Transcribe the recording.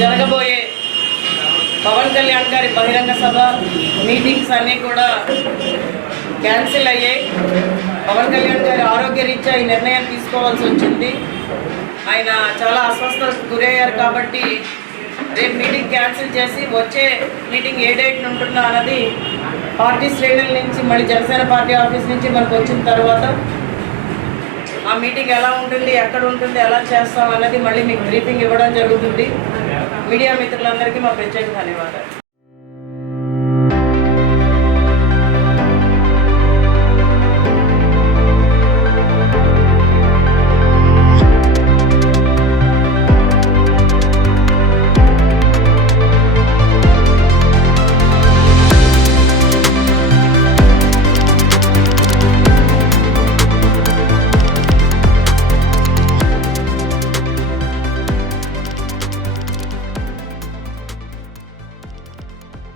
జరగబోయే పవన్ కళ్యాణ్ గారి బహిరంగ సభ మీటింగ్స్ అన్నీ కూడా క్యాన్సిల్ అయ్యాయి. పవన్ కళ్యాణ్ గారి ఆరోగ్య రీత్యా ఈ నిర్ణయం తీసుకోవాల్సి వచ్చింది. ఆయన చాలా అస్వస్థతకు గురయ్యారు కాబట్టి రేపు మీటింగ్ క్యాన్సిల్ చేసి వచ్చే మీటింగ్ ఏ డేట్ ఉంటుందా అన్నది పార్టీ శ్రేణుల నుంచి మళ్ళీ జనసేన పార్టీ ఆఫీస్ నుంచి మనకు వచ్చిన తర్వాత ఆ మీటింగ్ ఎలా ఉంటుంది, ఎక్కడ ఉంటుంది, ఎలా చేస్తాం అన్నది మళ్ళీ మీకు బ్రీఫింగ్ ఇవ్వడం జరుగుతుంది. మీడియా మిత్రులందరికీ మా ప్రత్యేక ధన్యవాదాలు.